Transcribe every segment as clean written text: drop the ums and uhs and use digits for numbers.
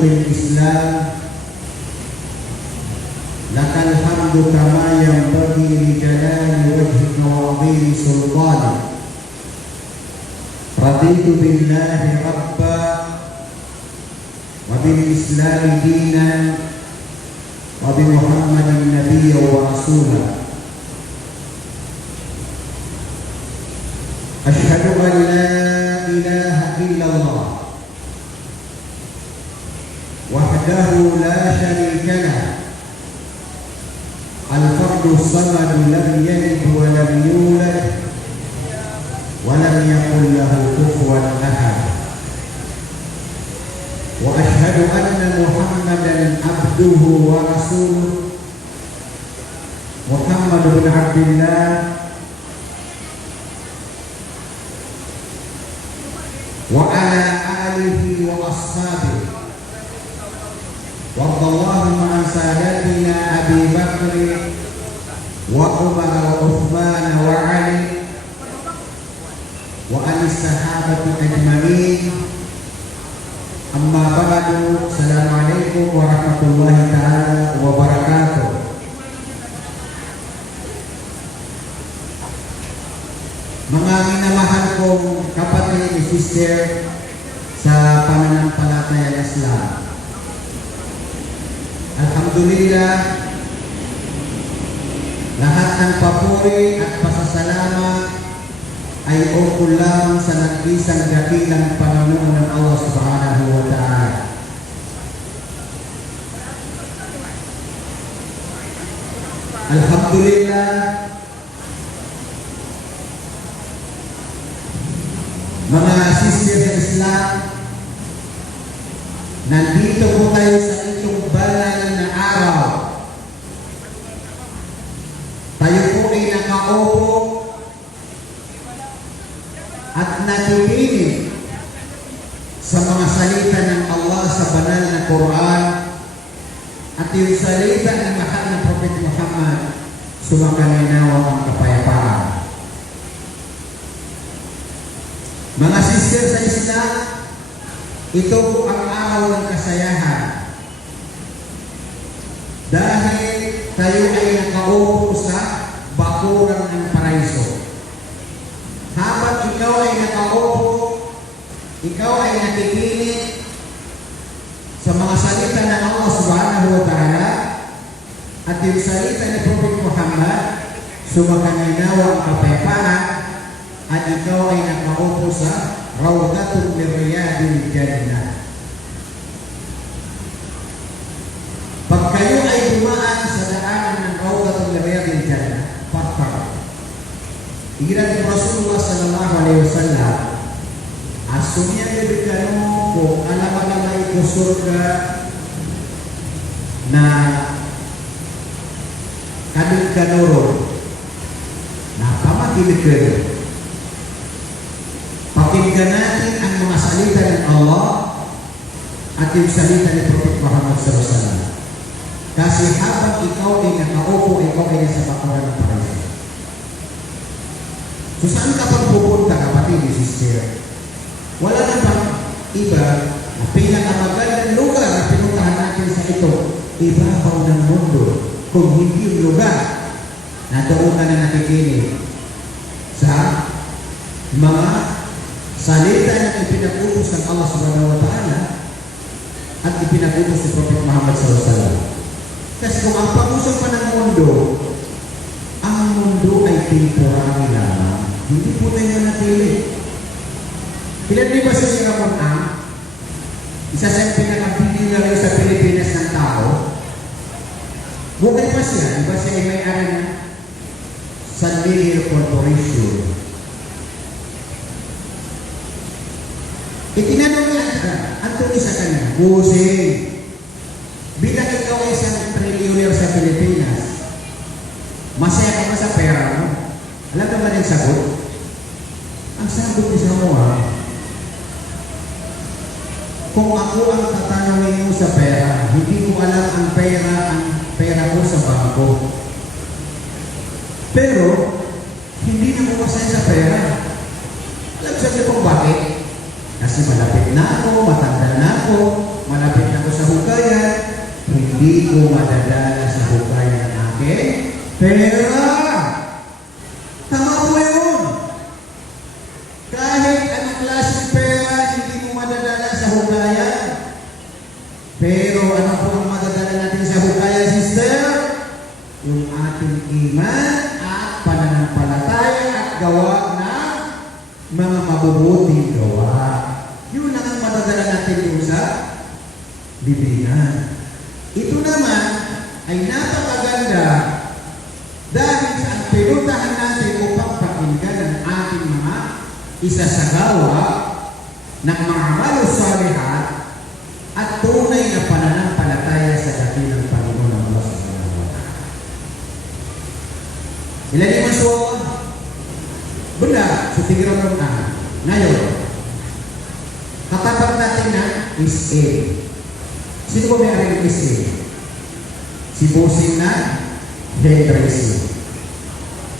في الإسلام لك الحمد كما ينبغي لجلال وجهك وعظيم سلطانك رضيت بالله ربا وبالإسلام دينا وبمحمد نبيا ورسولا أشهد أن لا إله إلا الله وحده لا شريك له الفرد الصمد لم يلد ولم يولد ولم يكن له كفوا أحد وأشهد أن محمدا عبده ورسوله محمد بن عبد الله وعلى آله وأصحابه وارض اللهم عن سادتنا أبي بكر وعمر وعثمان وعلي وعن الصحابة أجمعين أما بعد السلام عليكم ورحمة الله تعالى وبركاته. Mga minamahal kong kapatid at sister sa pananampalatayang Islam, alhamdulillah, lahat ng papuri at pasasalamat ay ukol lang sa nag-isang dakilang Panginoon ng Allah Subhanahu wa Ta'ala. Alhamdulillah, mga sister sa Islam, nandito po tayo sa itong banal na araw. Tayo po ay nakaupo at nakikinig sa mga salita ng Allah sa banal na Quran at yung salita ng mahal na Prophet Muhammad, sumakanginawa ang kapayapaan. Mga sister sa Islam, ito po ang araw ng kasayahan. Dahil tayo ay nakaupo sa bakuran ng paraiso. Habang ikaw ay nakaupo, ikaw ay nakikinig sa mga salita ng Allah Subhanahu wa Ta'ala at yung salita ni Prophet Muhammad, sumakanginawa ang kapayapaan, at ikaw ay nakaupo sa rawdatun min riyadil jannah. Pag kayo ay dumaan sa daanan ng rawdatun min riyadil jannah, patpag. Igiran ni Rasulullah sallallahu alaihi wasallam, asumya yun kung alam na ito surga na kadang kanuro na pamakilig kayo. Pakinggan natin ang mga salita ng Allah at yung salita ni Prophet Muhammad sallallahu alaihi wasallam. Kasi habang ikaw ay nakaupo, ikaw ay nasa bakuran ng paraiso. So saan ka pang pupunta, kapatid ni sister? Wala namang iba na pinakamagandang lugar na pinuntahan natin sa ito, ibabaw ng mundo, kung hindi yung lugar na doon ka na nakikinig sa mga salita na ipinagutos ng Allah Subhanahu wa Ta'ala at ipinagutos ni Prophet Muhammad sallallahu alaihi wasallam. Kasi kung ang pag-usapan ng mundo, ang mundo ay temporary lamang. Hindi po tayo natili. Ilan di ba sa Ramon A? Isa sa pinaka-binilari sa Pilipinas ng tao. Bukay pa siya. Di ba siya ay may-ari ng San Miguel Corporation? Itinanong niya, Anthony sa kanya, Busing, bilang ikaw ay isang trillionaire sa Pilipinas, masaya ka ba sa pera mo? Alam ka ba ng sagot? Ang sagot ni Samoa, kung ako ang tatanungin mo sa pera, hindi ko alam ang pera ko sa bangko. Pero, hindi na mo masaya sa pera. Alam sa niyo kung bakit? Kasi malapit na ako, matanda na ako, malapit na ako sa hugayan, hindi ko madadala sa hugayan ng akin pera. Tama po yun. Kahit anong klaseng pera, hindi mo madadala sa hugayan. Pero ano po ang madadala natin sa hugayan, sister? Yung ating iman at pananampalataya at gawa ng mga mabubuting gawa. Yun ang madadala natin yung sa libingan. Ito naman ay napakaganda dahil sa ang pinuntahan natin upang pakinggan ang ating mga isasagawa ng mga malusalihat at tunay na pananampalataya sa dakilang Panginoon ng Allah Subhanahu wa Ta'ala. Ilan yung maswa? Benda, sutigiraw ng ngayon, katapat natin na is A. Sino ba may aring is A? Si Bossing na Hendresi.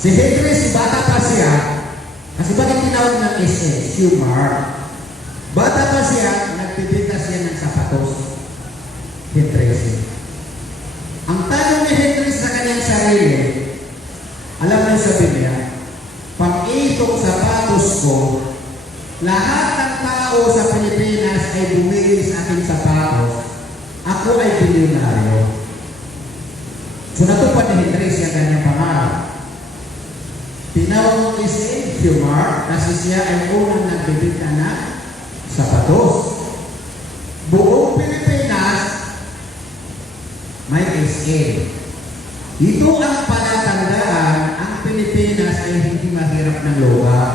Si Hendresi, bata pa siya, kasi bakit tinawag ng is A? Humor. Bata pa siya, nagpipinta siya ng sapatos. Hendresi. Ang tanong ni Hendresi sa kanyang sarili, alam niyo sabi niya, pag-itong sapatos ko, lahat ng tao sa Pilipinas ay bumili sa aking sapatos, ako ay bilyonaryo. So natupad ni Hendresi ang kanyang pangarap. Tinawag mo kasi humor kasi siya ay unang nagbibigta na sapatos. Buong Pilipinas may SA. Ito ang palatandaan, ang Pilipinas ay hindi mahirap ng lugar.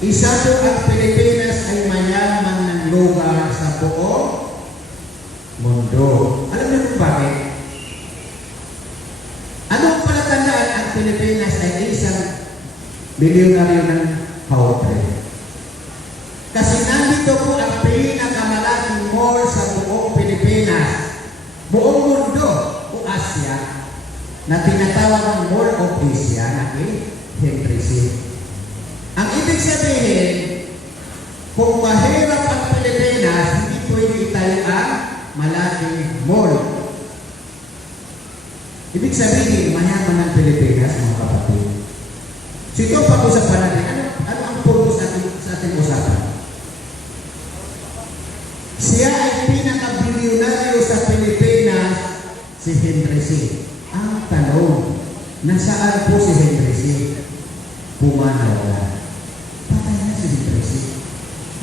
Isa po ang Pilipinas ay mayaman ng lugar sa buong mundo. Alam niyo kung bakit? Anong palatandaan ang Pilipinas ay isang bilyonaryo ng country? Kasi nandito po ang pinakamalaking mall sa buong Pilipinas, buong mundo o Asia, na tinatawag ng Mall of Asia na Hendresi. Ang ibig sabihin, kung mahirap ang Pilipinas, hindi pwede itayo ang malaking mall. Ibig sabihin, mayaman ang Pilipinas, mga kapatid. So ito ang pag-usapan natin. Ano ang purpose sa ating usapan? Siya ay pinaka-bilyonaryo sa Pilipinas, si Hendresi. Ang tanong, nasaan po si Hendresi? Pumanaw na. Patay na si Hendresi.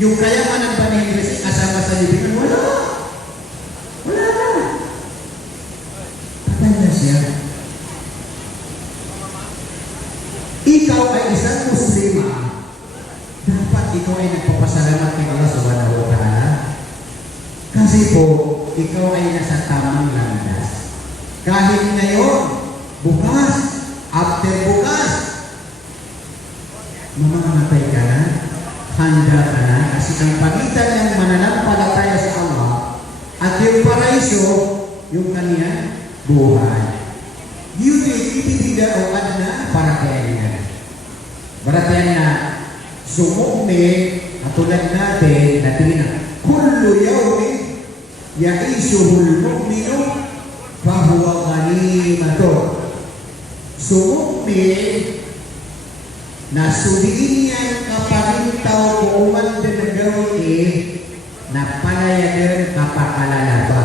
Yung kayamanan ba ni Hendresi kasama sa libingan? Wala. Wala na. Patay na siya. Ikaw ay isang Muslima. Dapat ikaw ay nagpapasalamat kay Allah Subhanahu wa Ta'ala. Kasi po, ikaw ay nasa tamang landas. Kahit ngayon, bukas, after bukas, mamamatay ka na, handa ka na, kasi ang pagitan ng mananampalataya sa Allah at yung paraiso, yung kanya buhay. Yun ibibigay o na para kaya niya. Baratiyan na sumukmi at tulad natin na tingnan, kullu yawmin yaisuhul mu'minu fahuwa ghanimatun. Sumukmi na sudiin niya kapalintaw kung uman din ang gawin na palayagan kapakalalaba.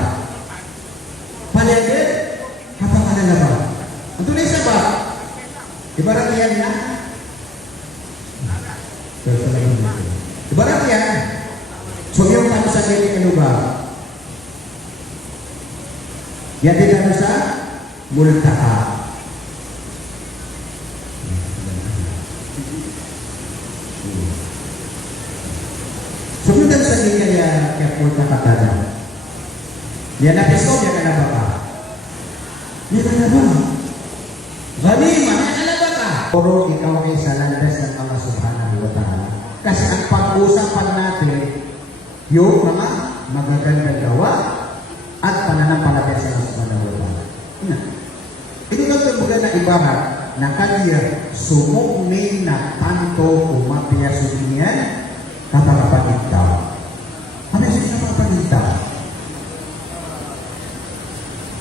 Palayagan kapakalalaba. Ang tunay sa ba? Ibarat yan na? Ibarat yan. So yung tanong sa kanya ano ba? Yan din ano sa multaka. Sumundan sa kanya kaya multaka tada. Yan na peso, yan na ba ka? Yan na ba? Ganima, yan na ba ka? Puro ikaw ay sa landas ng Allah Subhanahu wa Ta'ala. Kasi ang pag-usapan natin, yung mga magagandang gawa at pananampalataya sa Allah Subhanahu wa Ta'ala. Ito lang ito na ibarat na kanya sumukmin na tanto umapya sa niyan kapag kapagitaw. Ano siya kapagitaw?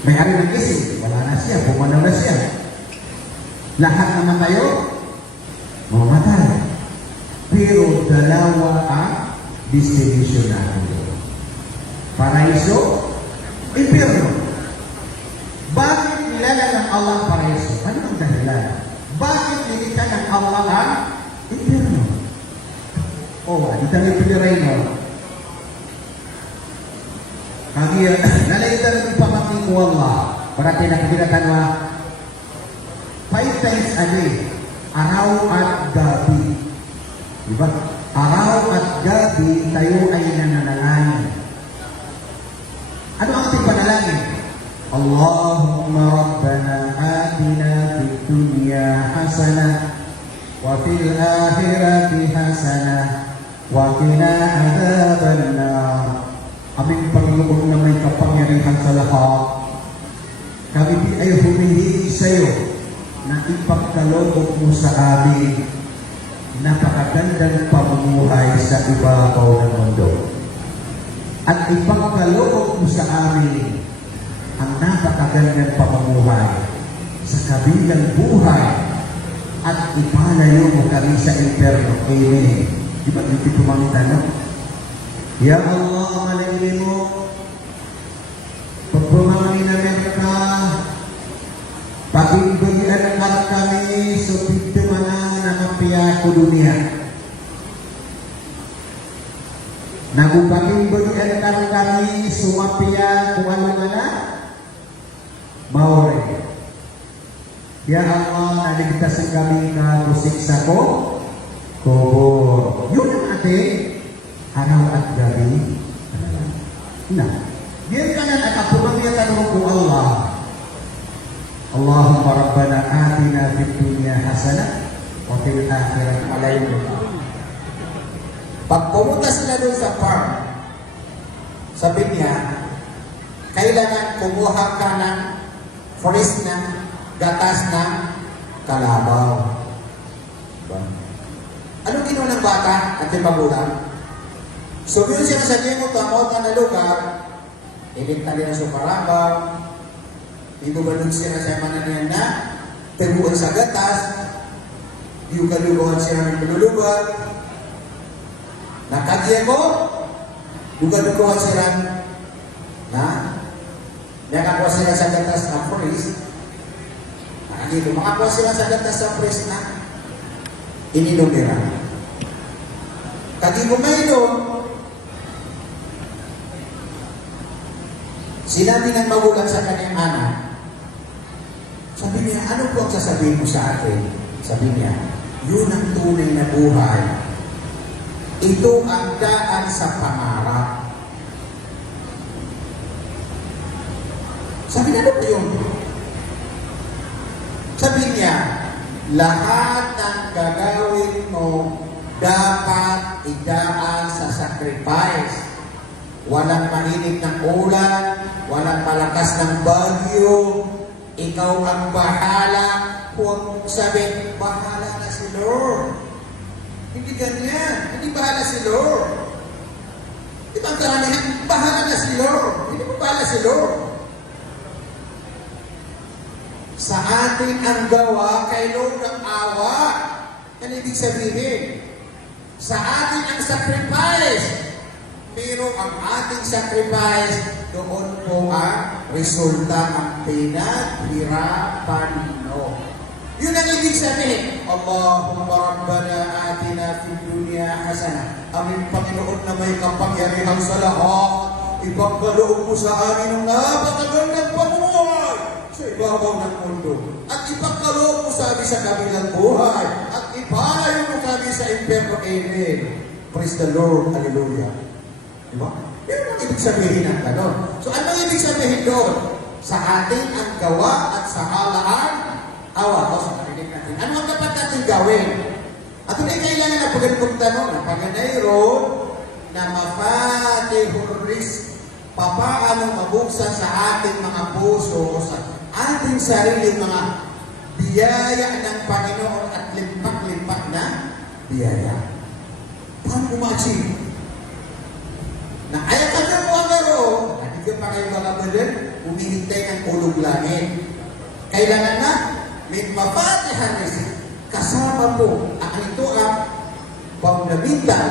May-ari ng isip, wala na siya, pumanaw na siya. Lahat naman tayo, mamatay. Pero dalawa ang destination natin. Paraiso, impyerno. Bakit nilalang ng Allah ang paraiso? Ano ang dahilan? Bakit nilikha ng Allah ang impyerno? Dito ang Pilireno. Kaya, nalayda ng ipamangkin ko Allah. Berarti nakikita wa 5 times a day, araw at gabi. Diba? Araw at gabi, tayo ay nananalangin. Ano ang ating panalangin? Allahumma Rabbana atina fid dunya hasanah wa fil akhirati hasanah wa qina adzaban nar. Aming Panginoon na may kapangyarihan sa lahat, kami ay humihingi sa iyo na ipagkaloob mo sa amin napakagandang pamumuhay sa ibabaw ng mundo. At ipagkaloob mo sa amin ang napakagandang pamumuhay sa kabilang buhay at ipalayo mo kami sa impyerno. Amen. Di ba dito tumangita, no? Ya Allah, amalin mo pagpumangin na merka pagigbagian ang kami sa pito mga nakapiya ko dunia. Nagupagigbagian ang kami sumapiya kung ano na maore. Ya Allah, naligtasan kami na kusiksa ko kubur. Yun ang ating araw at gabi. Yan kanan at kapumangyan ko Allah. Allahumma Rabbana atina fid dunya hasanah wa fil akhirati hasanah. Pag pumunta sila doon sa farm, sabi niya, kailangan kumuha ka ng fresh na gatas ng kalabaw. Diba? Anong ginawa ng bata at yung magulang? So, yun siya sa limot ang na lugar, iligtali na sa kalabaw, ibubalog siya na sa mananayan na, taguan sa gatas, diugaluhan siya ng malulubat, nakagyan mo, dugaluhan siya na, nakakuha sila sa gatas na fresh, nakagyan mo, makakuha sila sa gatas na fresh na, ininom nila. Kagi kumailom, sinabi ng magulang sa kanyang anak, sabi niya, ano po ang sasabihin mo sa akin? Sabi niya, yun ang tunay na buhay. Ito ang daan sa pangarap. Sabi niya, ano po yun? Sabi niya, lahat ng gagawin mo dapat idaan sa sacrifice. Walang mainit ng ulan, walang malakas ng bagyo, ikaw ang bahala. Huwag sabihin, bahala na si Lord. Hindi ganyan. Hindi bahala si Lord. Ibang karamihan, bahala na si Lord. Hindi mo bahala si Lord. Sa atin ang gawa, kay Lord ang awa. Yan ibig sabihin. Sa atin ang sacrifice. Pero ang ating sacrifice, doon po ang resulta ang pinaghirapan ninyo. Yun ang ibig sabihin. Allahumma Rabbana atina fid dunya hasanah. Aming Panginoon na may kapangyarihan sa lahat, ipagkaloob mo sa amin ang napakagandang pamumuhay sa ibabaw ng mundo. At ipagkaloob mo sa amin sa kabilang buhay. At ipalayo mo kami sa impyerno. Amen. Praise the Lord. Hallelujah. Diba? Yan ang ibig sabihin ng tanong. So, ano ang ibig sabihin doon? Sa ating ang gawa at sa halaan, awa. O, sa kanilig natin. Ano ang dapat natin gawin? At hindi kailangan na pagandong tanong na paganayro na mafatihur risk. Papaano mabuksan sa ating mga puso o sa ating sariling mga biyaya ng Panginoon at limpak-limpak na biyaya. Paano umachieve? Na ayaw ka na mo ang garo, hindi ka pa kayo mga brother, umihintay ng ulog langit. Kailangan na, may mafatihan rizq. Kasama mo, ang ito ang panglabitan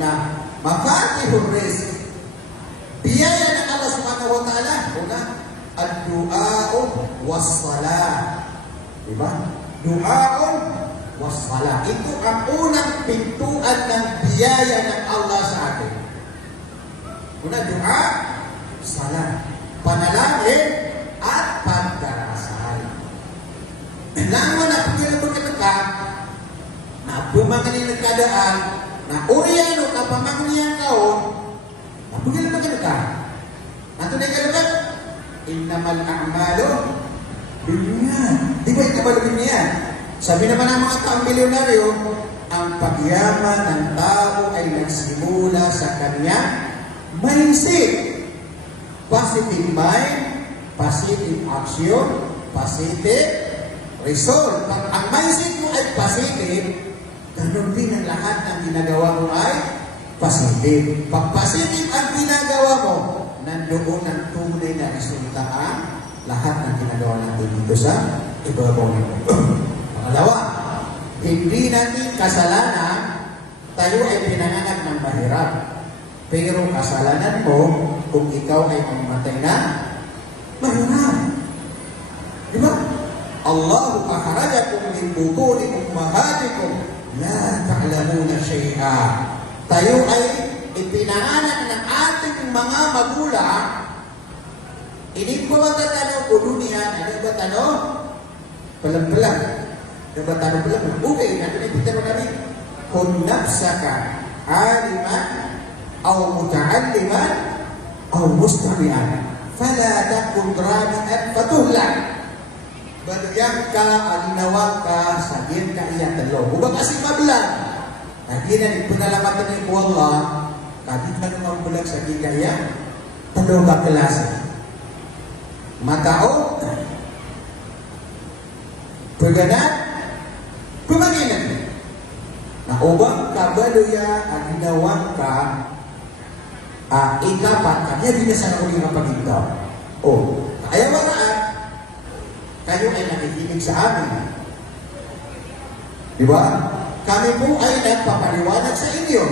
na mafatihun rizq. Biyaya ng Allah subhanahu wa ta'ala. Una, ad-du'a'u was-salah. Diba? Du'a'u was-salah. Ito ang unang pintuan ng biyaya ng Allah sa atin. Una, du'a, salah. Panalangin at pagdarasal. Naman na pagkilabot ka na bumanganin nagkadaan na oriyano ka pamangniyang kaon na pagkilabot ka nato na ikalubat innamal a'malu binniyan. Di ba ikabalog binniyan? Sabi naman ng mga taong milyonaryo, ang pagyaman ng tao ay nagsimula sa kanyang mindset. Positive mind, positive action, positive result. Pag ang mindset mo ay positive, ganun din ang lahat ng ginagawa mo ay positive. Pag positive ang ginagawa mo, nandoon ang tunay na resulta ang lahat ng ginagawa natin dito sa ibabaw nito. Pangalawa, hindi natin kasalanan, tayo ay pinanganak ng mahirap. Pero kasalanan mo kung ikaw ay mamatay na mahirap. Di ba? Allahu akhrajakum min butuni ummahatikum la ta'lamuna shay'a. Tayo ay ipinanganak ng ating mga magulang. Ini ko ba tanong ko dunia? Ano ba tanong? Pelan-pelan. Ano ba tanong pelan? Okay, natin ay pitanong kami. Kung nafsaka aliman أو متعلما أو مستمعا فلا تكن رامئا فتهلك Bagyang ka, alinawan ka, sabihin ka iya talo. Ubang kasi mablan. Lagi na ipinalamat na ko Allah, kahit ka naman bulag sa gigaya, talo ka klase. Matao, pagganat, pumaginan. Na ubang kabaluya, alinawan ka, ikapat kanya din sa uling ang pagintaw. O, ayaw maraan, kayo ay nakikinig sa amin. Di ba? Kami po ay nagpapaliwanag sa inyo.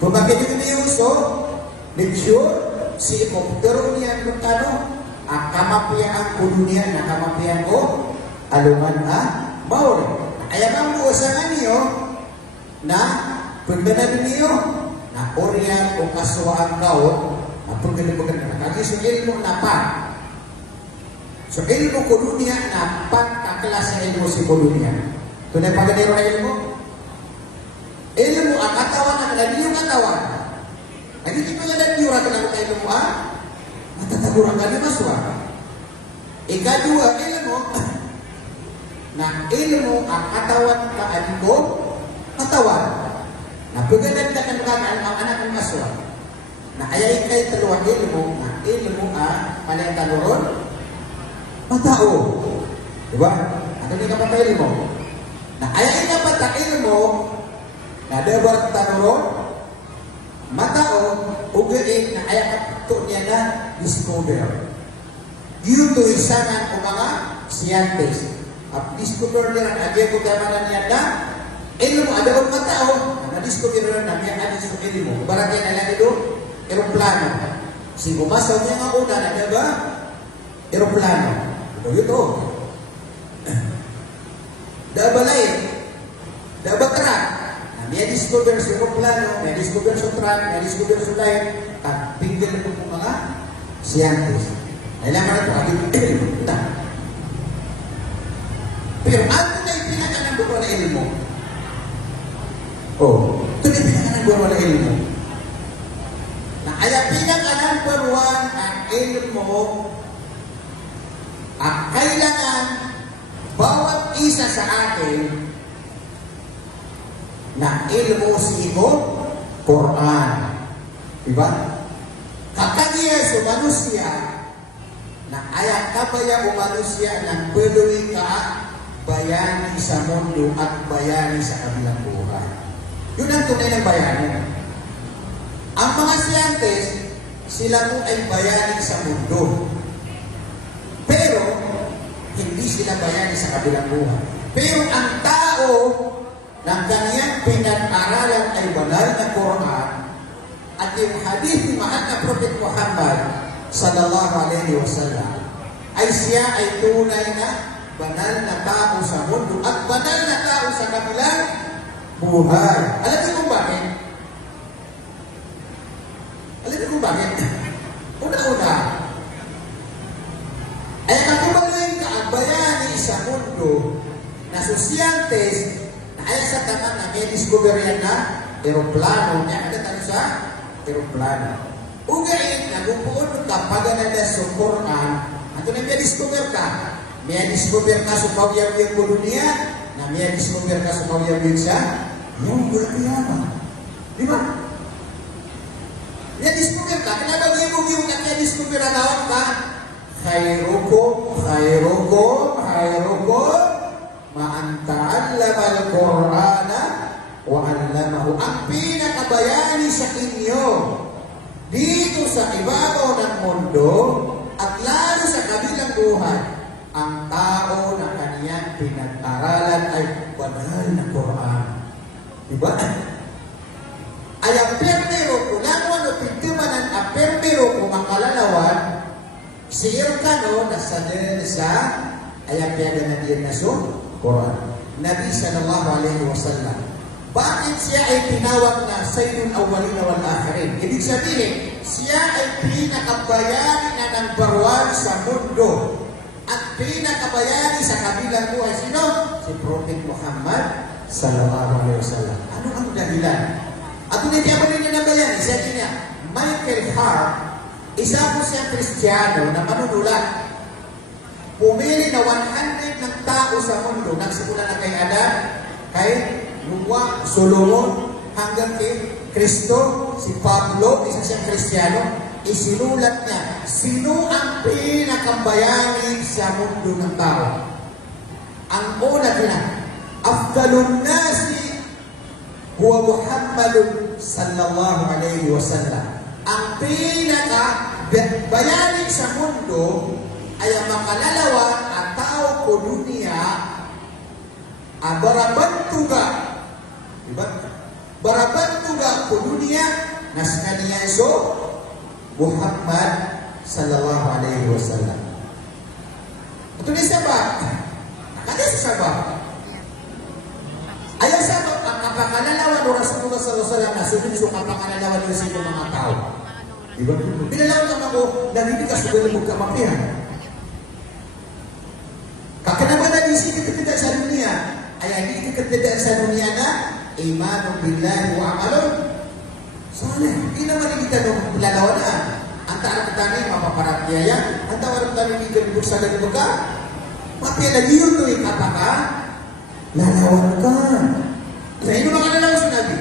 Kung makinig niyo so, make sure si Ipoktero niya kung ano, kamapiyan ang kudunia na kamapiyan ko, aluman mauri. Ayaw ang buwasangan niyo na pagdanan niyo na oryan o kaswaan kaon na pagdanan na kagi so ilmo na pa. So ilmo ko dunia na pagkaklas sa ilmo si ko dunia. Ito na pagdanero na ilmo. Ilmo ang katawan na kananiyo katawan. Nagiging mga naniyura ka lang ilmo matataguran ka ni maswa. Ikadua ilmo na ilmo ang katawan ka aniko katawan. Na pagdanan ka kanungan ang anak ng maswa. Na ayay kay taluang ilmo na ilmo paling taluron matao. Diba? Ano ni kapatay ilmo? Na ayay ka pata ilmo na dabar taluron matao ugain na ayay kapito niya na discover. Due to isanan o mga scientists. At discover nila na agay ko gamanan niya na ilmo adabang matao na-discover na niya anis yung ilmo. Barangay na lang ito, aeroplano. Si bumasaw niya nga una na diba? Aeroplano. Ito. Dabalay. Dabatrak. May discover sa aeroplano, may discover sa truck, may discover sa light, at pinggil na po mga scientists. Kailangan na ito, agad pero ano na ipinakanan ko na ilmo? Oh, ito na ipinakanan ko na ilmo. Na kaya pinakanan perwan ang ilmo ang kailangan bawat isa sa atin na ilmo sigo Quran. Diba? Kakagya sa manusia na ayat kabaya o manusia ng peluwi ka bayani sa mundo at bayani sa kabilang buhay. Yun ang tunay ng bayani. Ang mga siyentes, sila po ay bayani sa mundo. Pero, hindi sila bayani sa kabilang buhay. Pero ang tao ng kaniyang pinag-aralan ay banal na Quran at yung hadith ni mahal na Prophet Muhammad sallallahu alaihi wasallam ay siya ay tunay na banal na tao sa mundo at banal na tao sa kabilang buhay. Alam niyo kung bakit? Alam niyo kung bakit? Una-una, ay katubalay ka ang bayani sa mundo na sosyentes na ay sa taman na may discover yan na aeroplano niya. Ano tayo sa aeroplano? Ugayin na bubuon ka paganada sa Quran at na may discover ka. May discover ka sa pawiyawiyag ko dunia na may discover ka sa pawiyawiyag sa yung gulapiyama. Di ba? May discover ka. Kinabag-ibog-ibog at may discover na naon ka. Khairukum ma'an ta'allama al-Qur'ana wa 'allamahu. Ang pinakabayani sa inyo dito sa ibabaw ng mundo at lalo sa kabilang buhay, ang tao na kaniyang pinag-aralan ay banal na Quran. Diba? Ay ang permero kulanwan o pintumanan ang permero kung makalalawan siya ka no, nasa din sa ayang piyaga na diyan na so, Quran. Nabi sallallahu alaihi wasallam. Bakit siya ay tinawag na Sayyidul Awwalin wal Akhirin? Ibig sabihin, siya ay pinakabayani na number 1 sa mundo at pinakabayani sa kabilang buhay. Sino? Si Prophet Muhammad sallallahu alaihi wasallam. Ano ang dahilan? At hindi niya ba rin na bayani? Sabi niya, Michael Hart, isa po siyang Kristiyano na manunulat. Pumili na 100 ng tao sa mundo. Nagsimula na kay Adan, kay Noah, Solomon, hanggang kay Kristo, si Pablo, isa siyang Kristiyano. Isinulat niya, sino ang pinakambayani sa mundo ng tao? Ang una na, Afdalun nasi huwa Muhammadun sallallahu alaihi wasallam. Ang pinaka-bayani sa mundo ay ang makalalawa at tao ko dunia barabantuga. Diba? Barabantuga ko dunia nas kaniya iso Muhammad sallallahu alaihi wasallam. Ito ni sabab. Nakanya sa sabab. Ayaw sabab ang kapangalalawa ng Rasulullah sallallahu alaihi wasallam na sunod sa kapangalalawa ng sino mga tao. Diba? Pinalaw naman ako, nanibigas ko ng magkamapihan. Kakanaman na isi kita sa dunia, ay hindi kita sa dunia na imanong billahi wa amalon. Sana, hindi naman kita nung lalawa na. Ang taarap kita na yung mapaparapiyaya, ang taarap kita na yung bursalan mo ka, mapiyala yun to yung kapaka, lalawan ka. Sa inyo mga lalawa sinabi,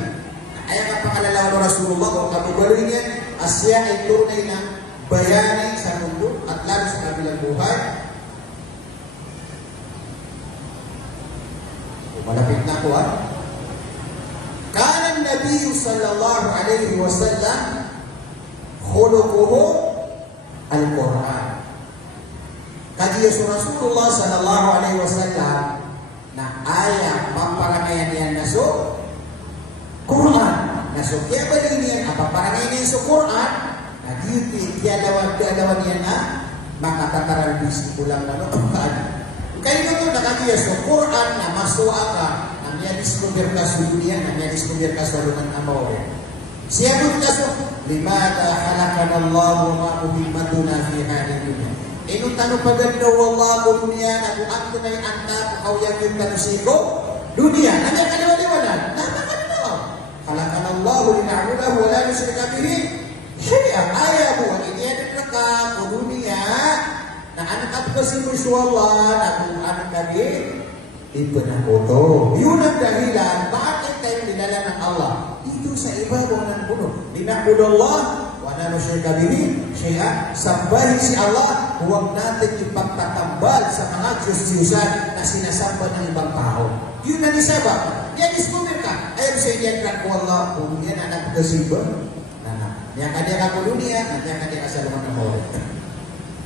ay ang pakalalawa ng Rasulullah, kung kabubaloy niya, asya ay tunay ng bayani sa mundo at lalo sa kabilang buhay. Malapit na ko Kana Nabi sallallahu alaihi wasallam khuluquhu al-Quran. Kadiya sa Rasulullah sallallahu alaihi wasallam na ayat pamparangayan niya na so Quran. Na so kaya ba niya pamparangayan niya sa Quran na dito tialawan niya na makatataral bis ulang na noon. Kaya ito nakakaya sa Quran na masuwa ka na niya discover ka sa dunia, na niya discover ka sa luman amaw. Siya mo ka so, limada halakan Allah wa ma'uhimatuna fi hadin dunia. Inong tanong paganda wallahu dunia na kung ang tunay ang tapo kawyang yung tanusiko, dunia, na niya kaliwaliwanan. Napakalinaw. Halakan Allah lina'ulahu wa la nusrika bihi. Siya, ayaw mo, iniyanin na ka o dunia, na anak at kasi mo siya Allah, na kung anak kami, ito na po to. Yun ang dahilan, bakit tayo dinala ng Allah? Dito sa ibabaw ng mundo. Dinakul Allah, wala na siya kabili, siya, sambahin si Allah, huwag natin ipagtatambal sa mga Diyos-Diyusan na sinasamba ng ibang tao. Yun na nisaba. Yan is kumir ka. Ayaw sa inyan ka ko Allah, kung yan anak kasi ba? Yang kanya ka dunia, nanti yang kanya ka sa luman ng oras.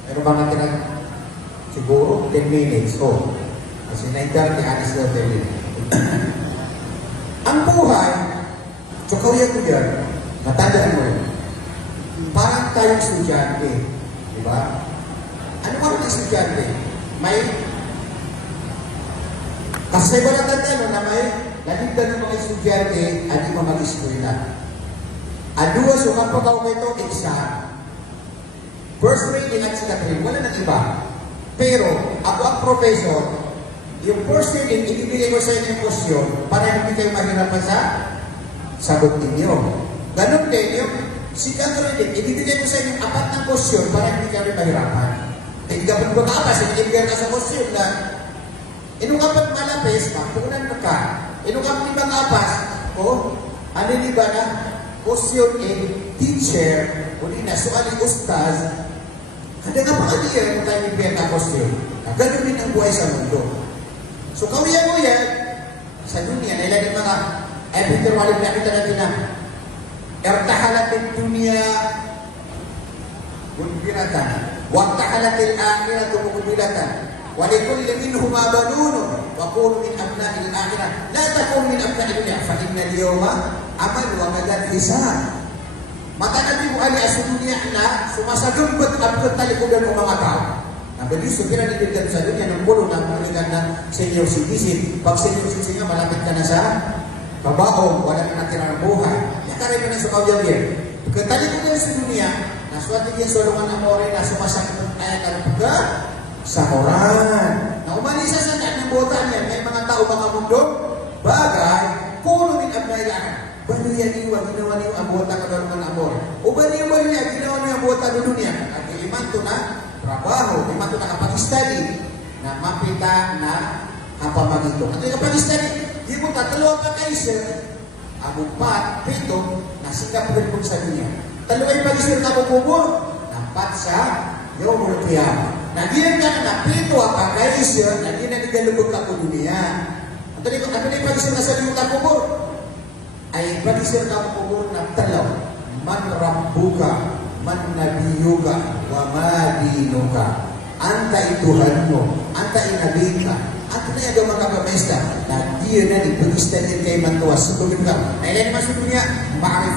Pero baka tinag siguro 10 minutes. Oh, kasi 9:30, alis daw 10 minutes. Ang buhay, tsukawya ko yan, matandaan mo yun. Parang tayong estudyante. Di ba? Ano ba ang estudyante? May kasi wala tanda na may nalipdan ng mga estudyante at di mo mag-eskwela. Adua, so kapag ako ito, exam. First grade at second wala nang iba. Pero, ako ang professor, yung first grade, ibibigay ko sa inyo yung question para hindi kayo mahirapan sa sagot ninyo. Ganun din, yung second grade, ibibigay ko sa inyo yung 4 na question para hindi kayo mahirapan. Hindi ka pag mag-apas, ibibigay ka sa question na inong 4 malapis, mapunan mo ka. Inong 5 apas, ano ba na? Question A, teacher, uli na, suali ustaz, kada nga pa kaniyan, tayo ibigay na question. Ganun din ang buhay sa mundo. So, kawiyan mo yan, sa dunia, nailan yung mga, Peter Walid, nakita natin na, ertahalatin dunia, gunbiratan, waktahalatin akhirat, tumukubiratan, ولكل منهما بنون وقول من أبناء الآخرة لا تكون من أبناء الدنيا فإن اليوم عمل وغدا حساب. Maka nabi mo ali sa dunia na sumasagumpot at talikudan ng mga tao. Nabili so kira dibigyan sa dunia ng pulo ng panigan na senior citizen. Pag senior citizen nga, malapit ka na sa kabaong, wala na natira ng buhay. Yakari mo na sa kawyawin. Talikudan sa dunia, naswati yung solungan amore na sumasagumpot kaya talaga sa Quran. Na umalisa sa ng botan yan, may mga tao mga mundo, bagay, kuno min abnailaan. Baliyan niyo, ginawa niyo ang botan ka doon ng amor. O baliyan niya, ginawa niyo ang botan ng dunia. At ilimanto na trabaho, ilimanto na kapag-study, na mapita na kapamagito. At yung kapag-study, di mo tatalo ka kayo sir, ang 4, 7, na sikap rin po sa dunia. Talaway pag-isir na bububor, nampat sa Yawmul Qiyamah. Nagiyan ka na pito ang kakaisya, nagiyan na nigalubog ka po dunia. At ano yung pag-isir na sa liyong kakubor? Ay pag-isir ka kubor na talaw. Man rabbuka, man nabiyuka, wa madinuka. Anta ituhan mo, anta inabi ka. At na yung mga kapamesta, na diyan na ipag-istan din kay Mantuas. Subukin ka. Ay na naman sa dunia, maarif.